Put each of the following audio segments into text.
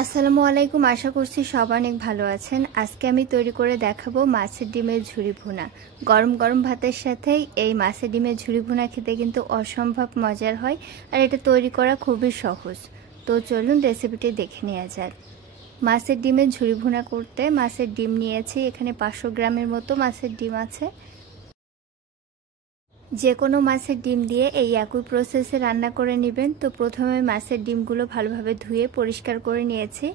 আসসালামু আলাইকুম। আশা করছি সবাই অনেক ভালো আছেন। আজকে আমি তৈরি করে দেখাবো মাছের ডিমের ঝুরি ভুনা। গরম গরম ভাতের সাথে এই মাছের ডিমের ঝুরি ভুনা খেতে কিন্তু অসম্ভব মজার হয়, আর এটা তৈরি করা খুবই সহজ। তো চলুন রেসিপিটি দেখে নেওয়া যাক। মাছের ডিমের ঝুরি ভুনা করতে মাছের ডিম নিয়েছি, এখানে 500 গ্রামের মতো মাছের ডিম আছে। যে কোনো মাছের ডিম দিয়ে এই একই প্রসেসে রান্না করে নেবেন। তো প্রথমে মাছের ডিমগুলো ভালোভাবে ধুয়ে পরিষ্কার করে নিয়েছি।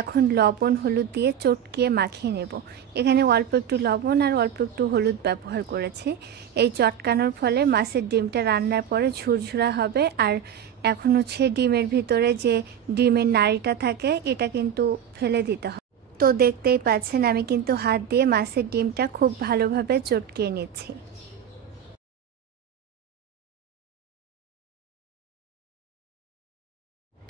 এখন লবণ হলুদ দিয়ে চটকিয়ে মাখিয়ে নেব। এখানে অল্প একটু লবণ আর অল্প একটু হলুদ ব্যবহার করেছি। এই চটকানোর ফলে মাছের ডিমটা রান্নার পরে ঝুরঝুরা হবে। আর এখন ডিমের ভিতরে যে ডিমের নাড়িটা থাকে এটা কিন্তু ফেলে দিতে হবে। তো দেখতেই পাচ্ছেন আমি কিন্তু হাত দিয়ে মাছের ডিমটা খুব ভালোভাবে চটকিয়ে নিচ্ছি।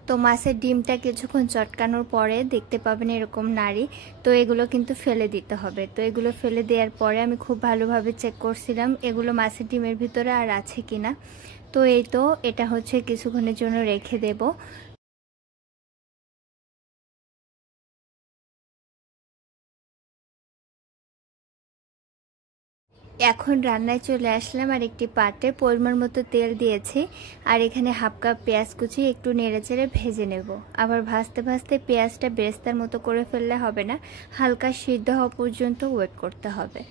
তো মাছের ডিমটা কিছুক্ষণ চটকানোর পরে দেখতে পাবেন এরকম নাড়ি। তো এগুলো কিন্তু ফেলে দিতে হবে। তো এগুলো ফেলে দেওয়ার পরে আমি খুব ভালোভাবে চেক করছিলাম এগুলো মাছের ডিমের ভিতরে আর আছে কিনা। তো এই তো এটা কিছুক্ষণের জন্য রেখে দেব। এখন রান্নায় চলে আসলাম, আর একটি পাটে পরিমাণ মতো তেল দিয়েছি। আর এখানে হাফ কাপ পেঁয়াজ কুচি একটু নেড়েচেড়ে ভেজে নেব। আবার ভাজতে ভাজতে পেঁয়াজটা বেরেস্তার মতো করে ফেললে হবে না, হালকা সিদ্ধ হওয়া পর্যন্ত ওয়েট করতে হবে।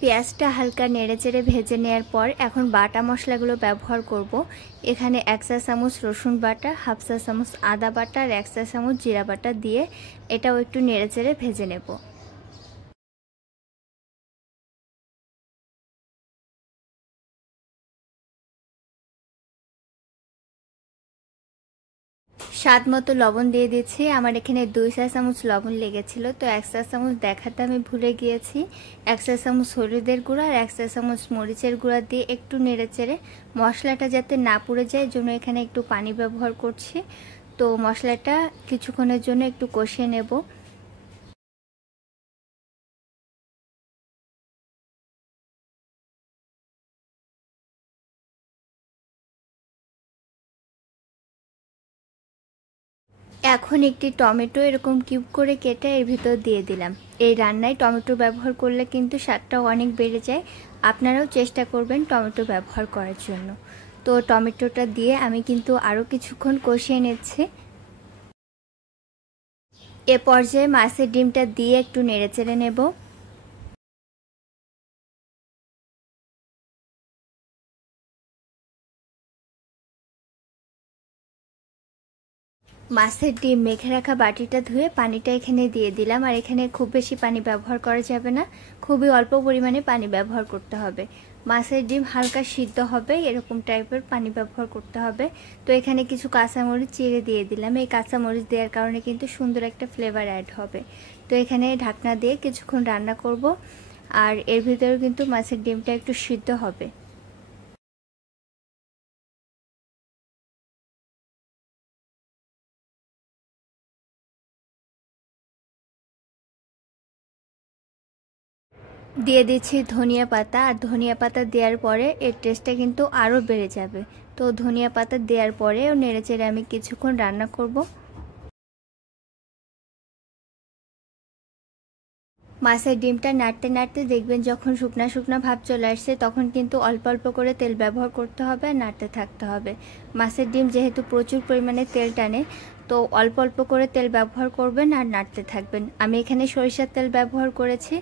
পেঁয়াজটা হালকা নেড়েচেড়ে ভেজে নেওয়ার পর এখন বাটা মশলাগুলো ব্যবহার করব। এখানে 1 চা চামচ রসুন বাটা, হাফ চা চামচ আদা বাটা আর 1 চা চামচ জিরা বাটা দিয়ে এটাও একটু নেড়েচেড়ে ভেজে নেব। স্বাদ মতো লবণ দিয়ে দিচ্ছি। আমার এখানে 2 চা চামচ লবণ লেগেছিল, তো 1 চা চামচ দেখাতে আমি ভুলে গিয়েছি। 1 চা চামচ হলুদের গুঁড়া আর 1 চা চামচ মরিচের গুঁড়া দিয়ে একটু নেড়েচেড়ে মশলাটা যাতে না পুড়ে যায় এর জন্য এখানে একটু পানি ব্যবহার করছি। তো মশলাটা কিছুক্ষণের জন্য একটু কষিয়ে নেব। এখন একটি টমেটো এরকম কিউব করে কেটে এর ভিতর দিয়ে দিলাম। এই রান্নায় টমেটো ব্যবহার করলে কিন্তু স্বাদটাও অনেক বেড়ে যায়। আপনারাও চেষ্টা করবেন টমেটো ব্যবহার করার জন্য। তো টমেটোটা দিয়ে আমি কিন্তু আরও কিছুক্ষণ কষিয়ে নিচ্ছি। এ পর্যায়ে মাছের ডিমটা দিয়ে একটু নেড়েচেড়ে নেব। মাছের ডিম মেখে রাখা বাটিটা ধুয়ে পানিটা এখানে দিয়ে দিলাম। আর এখানে খুব বেশি পানি ব্যবহার করা যাবে না, খুবই অল্প পরিমাণে পানি ব্যবহার করতে হবে। মাছের ডিম হালকা সিদ্ধ হবে এরকম টাইপের পানি ব্যবহার করতে হবে। তো এখানে কিছু কাঁচামরিচ চিড়ে দিয়ে দিলাম। এই কাঁচামরিচ দেওয়ার কারণে কিন্তু সুন্দর একটা ফ্লেভার অ্যাড হবে। তো এখানে ঢাকনা দিয়ে কিছুক্ষণ রান্না করব, আর এর ভিতরে কিন্তু মাছের ডিমটা একটু সিদ্ধ হবে। দিয়ে দিচ্ছি ধনিয়া পাতা, আর ধনিয়া পাতা দেওয়ার পরে এর টেস্টটা কিন্তু আরও বেড়ে যাবে। তো ধনিয়া পাতা দেওয়ার পরে নেড়েচেড়ে আমি কিছুক্ষণ রান্না করব। মাছের ডিমটা নাড়তে নাড়তে দেখবেন যখন শুকনা শুকনা ভাব চলে আসছে তখন কিন্তু অল্প অল্প করে তেল ব্যবহার করতে হবে আর নাড়তে থাকতে হবে। মাছের ডিম যেহেতু প্রচুর পরিমাণে তেল টানে, তো অল্প অল্প করে তেল ব্যবহার করবেন আর নাড়তে থাকবেন। আমি এখানে সরিষার তেল ব্যবহার করেছি।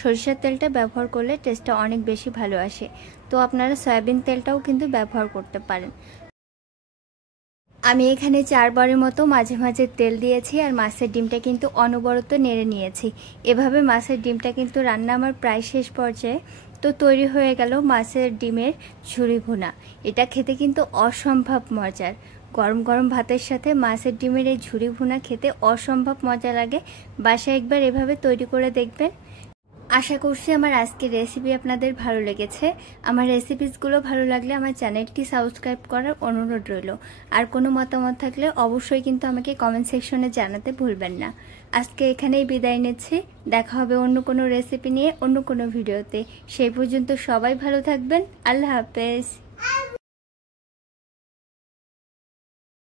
সরিষার তেলটা ব্যবহার করলে টেস্টটা অনেক বেশি ভালো আসে। তো আপনারা সয়াবিন তেলটাও কিন্তু ব্যবহার করতে পারেন। আমি এখানে 4 বারের মতো মাঝে মাঝে তেল দিয়েছি, আর মাছের ডিমটা কিন্তু অনবরত নেড়ে নিয়েছি। এভাবে মাছের ডিমটা কিন্তু রান্না আমার প্রায় শেষ পর্যায়ে। তো তৈরি হয়ে গেল মাছের ডিমের ঝুরি ভুনা। এটা খেতে কিন্তু অসম্ভব মজার। গরম গরম ভাতের সাথে মাছের ডিমের এই ঝুরি ভুনা খেতে অসম্ভব মজা লাগে। বাসায় একবার এভাবে তৈরি করে দেখবেন। আশা করছি আমার আজকের রেসিপি আপনাদের ভালো লেগেছে। আমার রেসিপিসগুলো ভালো লাগলে আমার চ্যানেলটি সাবস্ক্রাইব করার অনুরোধ রইল। আর কোনো মতামত থাকলে অবশ্যই কিন্তু আমাকে কমেন্ট সেকশনে জানাতে ভুলবেন না। আজকে এখানেই বিদায় নিচ্ছি। দেখা হবে অন্য কোনো রেসিপি নিয়ে অন্য কোনো ভিডিওতে। সেই পর্যন্ত সবাই ভালো থাকবেন। আল্লাহ হাফেজ।